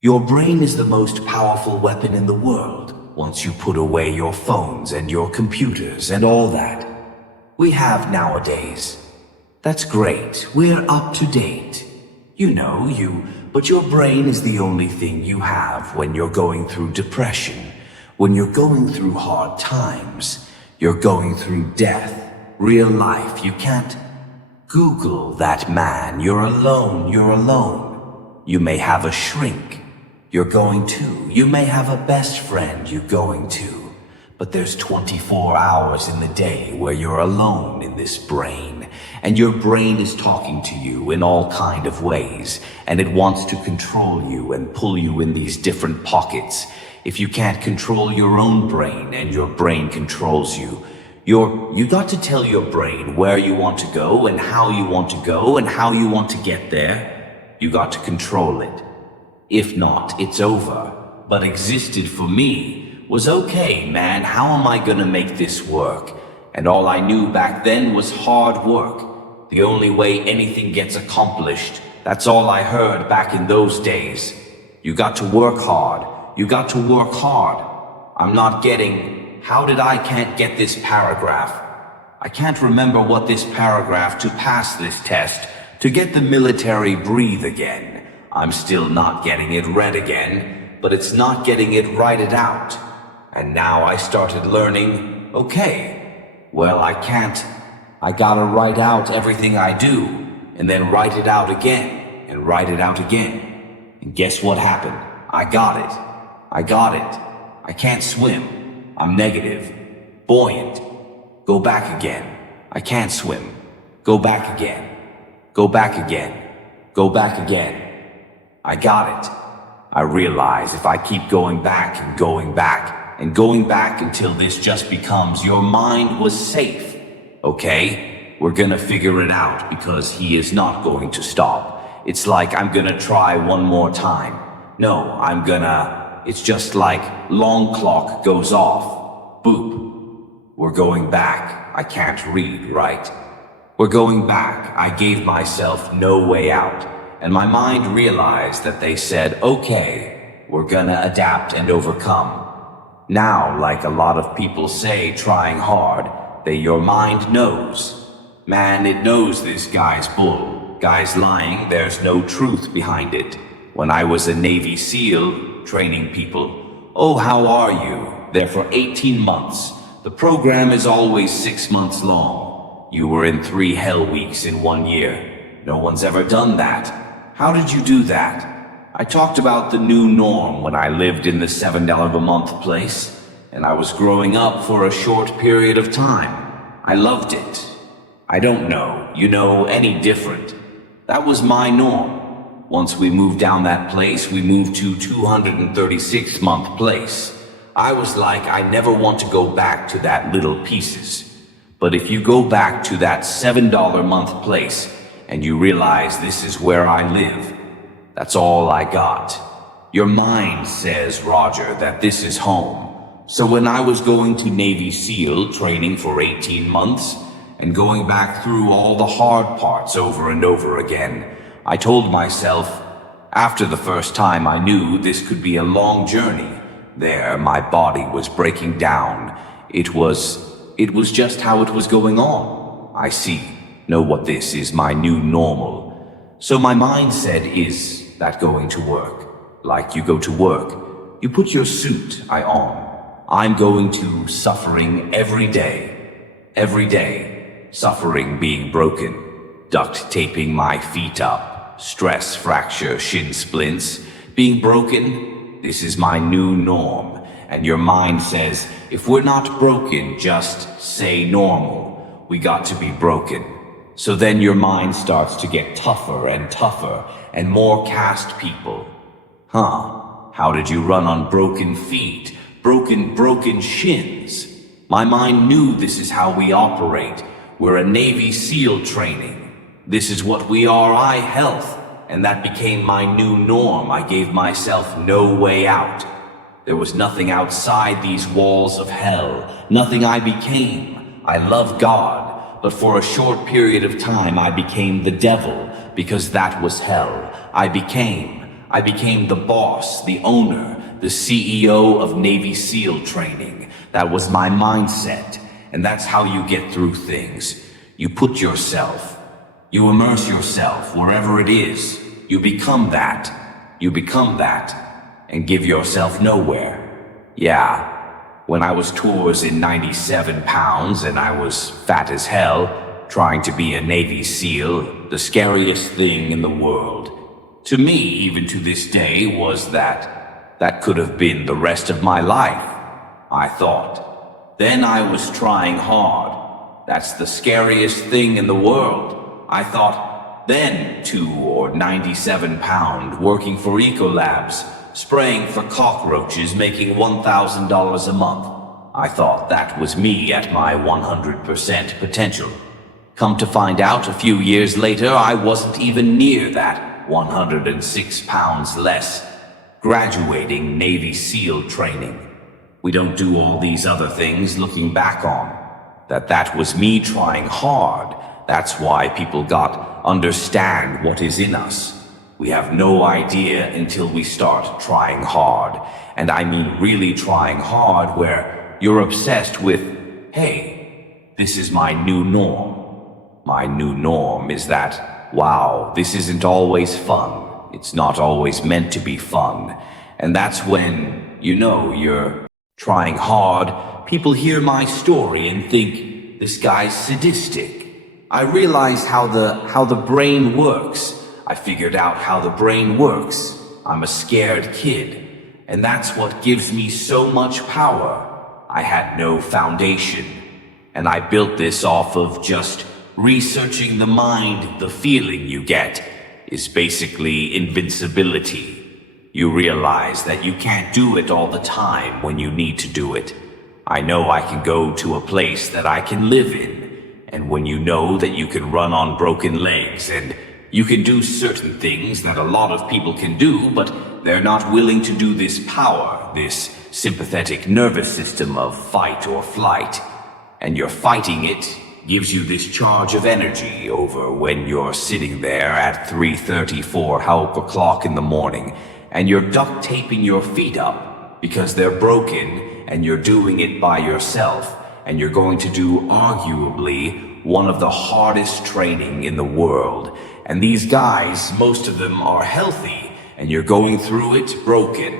Your brain is the most powerful weapon in the world once you put away your phones and your computers and all that we have nowadays. That's great. We're up to date. But your brain is the only thing you have when you're going through depression, when you're going through hard times, you're going through death, real life. You can't Google that man. You're alone. You're alone. You may have a shrink. You're going to. You may have a best friend you're going to. But there's 24 hours in the day where you're alone in this brain, and your brain is talking to you in all kind of ways, and it wants to control you and pull you in these different pockets. If you can't control your own brain and your brain controls you, you got to tell your brain where you want to go and how you want to go and how you want to get there. You got to control it. If not, it's over. But existed for me was okay, man, how am I gonna make this work? And all I knew back then was hard work. The only way anything gets accomplished. That's all I heard back in those days. You got to work hard. You got to work hard. I'm not getting, how did I can't get this paragraph? I can't remember what this paragraph to pass this test, to get the military breathe again. I'm still not getting it read again, but it's not getting it writed out. And now I started learning, okay, well I gotta write out everything I do, and then write it out again, and write it out again. And guess what happened? I got it. I can't swim. I'm negative. Buoyant. Go back again. I can't swim. Go back again. Go back again. Go back again. I got it. I realize if I keep going back and going back, and going back until this just becomes your mind was safe. Okay? We're gonna figure it out because he is not going to stop. It's like I'm gonna try one more time. No, it's just like long clock goes off. Boop. We're going back. I can't read, right? We're going back. I gave myself no way out. And my mind realized that they said, okay, we're gonna adapt and overcome. Now, like a lot of people say, trying hard, your mind knows. Man, it knows this guy's bull. Guy's lying, there's no truth behind it. When I was a Navy SEAL, training people, oh, how are you? There for 18 months. The program is always 6 months long. You were in 3 hell weeks in 1 year. No one's ever done that. How did you do that? I talked about the new norm when I lived in the $7 a month place, and I was growing up for a short period of time. I loved it. I don't know, any different. That was my norm. Once we moved down that place, we moved to 236 month place. I was like, I never want to go back to that little pieces. But if you go back to that $7 a month place, and you realize this is where I live, that's all I got. Your mind says, Roger, that this is home. So when I was going to Navy SEAL training for 18 months and going back through all the hard parts over and over again, I told myself, after the first time I knew this could be a long journey, there my body was breaking down. It was just how it was going on. I see, know what this is my new normal. So my mind said, is that going to work? Like you go to work, you put your suit on. I'm going to suffering every day, suffering being broken, duct taping my feet up, stress fracture, shin splints, being broken. This is my new norm. And your mind says, if we're not broken, just say normal. We got to be broken. So then your mind starts to get tougher and tougher and more cast people. How did you run on broken feet, broken shins? My mind knew this is how we operate. We're a Navy SEAL training. This is what we are, health. And that became my new norm. I gave myself no way out. There was nothing outside these walls of hell. Nothing I became. I love God. But for a short period of time, I became the devil, because that was hell. I became I became the boss, the owner, the CEO of Navy SEAL training. That was my mindset, and that's how you get through things. You put yourself, you immerse yourself wherever it is. You become that, and give yourself nowhere. Yeah, when I was tours in 97 pounds and I was fat as hell, trying to be a Navy SEAL, the scariest thing in the world, to me, even to this day, was that could have been the rest of my life, I thought. Then I was trying hard. That's the scariest thing in the world, I thought. Then 2 or 97 pound, working for Ecolabs, spraying for cockroaches, making $1,000 a month. I thought that was me at my 100% potential. Come to find out, a few years later, I wasn't even near that 106 pounds less, graduating Navy SEAL training. We don't do all these other things looking back on. That was me trying hard. That's why people understand what is in us. We have no idea until we start trying hard. And I mean really trying hard, where you're obsessed with, hey, this is my new norm. My new norm is that, wow, this isn't always fun. It's not always meant to be fun. And that's when, you're trying hard. People hear my story and think, this guy's sadistic. I realized how the brain works. I figured out how the brain works. I'm a scared kid. And that's what gives me so much power. I had no foundation. And I built this off of just researching the mind. The feeling you get is basically invincibility. You realize that you can't do it all the time when you need to do it. I know I can go to a place that I can live in. And when you know that you can run on broken legs and you can do certain things that a lot of people can do, but they're not willing to do this power, this sympathetic nervous system of fight or flight. And you're fighting it, gives you this charge of energy over when you're sitting there at 3:34 o'clock in the morning and you're duct taping your feet up because they're broken and you're doing it by yourself and you're going to do arguably one of the hardest training in the world. And these guys, most of them are healthy and you're going through it broken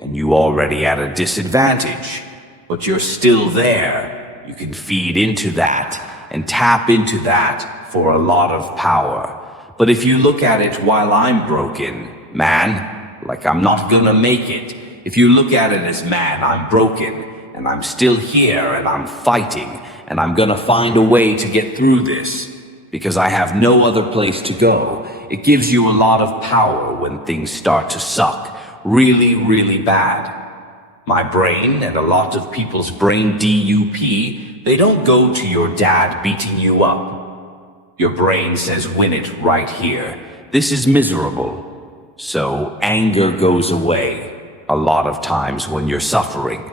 and you already at a disadvantage, but you're still there. You can feed into that and tap into that for a lot of power. But if you look at it while I'm broken, man, like I'm not gonna make it. If you look at it as, man, I'm broken and I'm still here and I'm fighting and I'm gonna find a way to get through this because I have no other place to go. It gives you a lot of power when things start to suck really, really bad. My brain and a lot of people's brain DUP, they don't go to your dad beating you up. Your brain says, win it right here. This is miserable. So anger goes away a lot of times when you're suffering.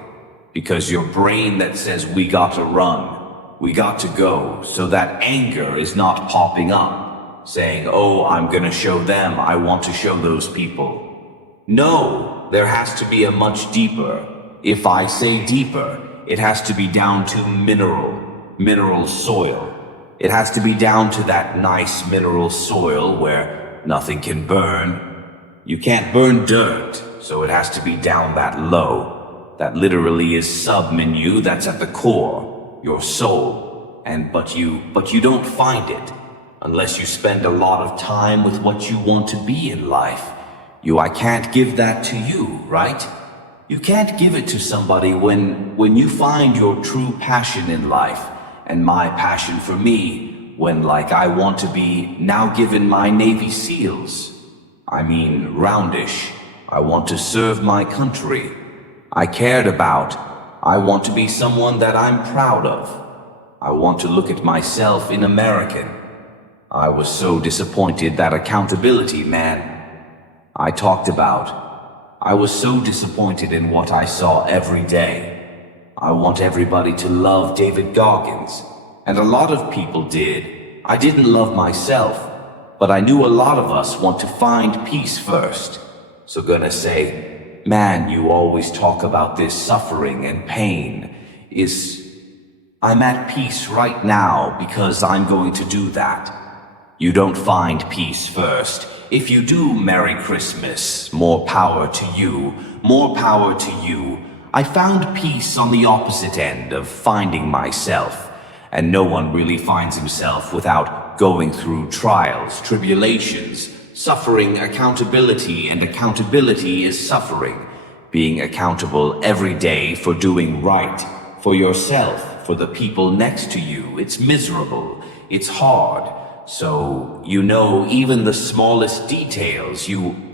Because your brain that says, we got to run, we got to go, so that anger is not popping up, saying, oh, I'm gonna show them, I want to show those people. No, there has to be a much deeper. If I say deeper, it has to be down to mineral soil. It has to be down to that nice mineral soil where nothing can burn. You can't burn dirt, so it has to be down that low. That literally is sub-menu, that's at the core, your soul. But you don't find it unless you spend a lot of time with what you want to be in life. I can't give that to you, right? You can't give it to somebody when you find your true passion in life. And my passion for me, when like I want to be now given my Navy SEALs. I mean, roundish. I want to serve my country. I cared about. I want to be someone that I'm proud of. I want to look at myself in American. I was so disappointed that accountability, man, I talked about. I was so disappointed in what I saw every day. I want everybody to love David Goggins. And a lot of people did. I didn't love myself, but I knew a lot of us want to find peace first. So gonna say, man, you always talk about this suffering and pain. I'm at peace right now because I'm going to do that. You don't find peace first. If you do, Merry Christmas. More power to you. More power to you. I found peace on the opposite end of finding myself. And no one really finds himself without going through trials, tribulations, suffering, accountability, and accountability is suffering. Being accountable every day for doing right, for yourself, for the people next to you. It's miserable. It's hard. So, you know, even the smallest details, you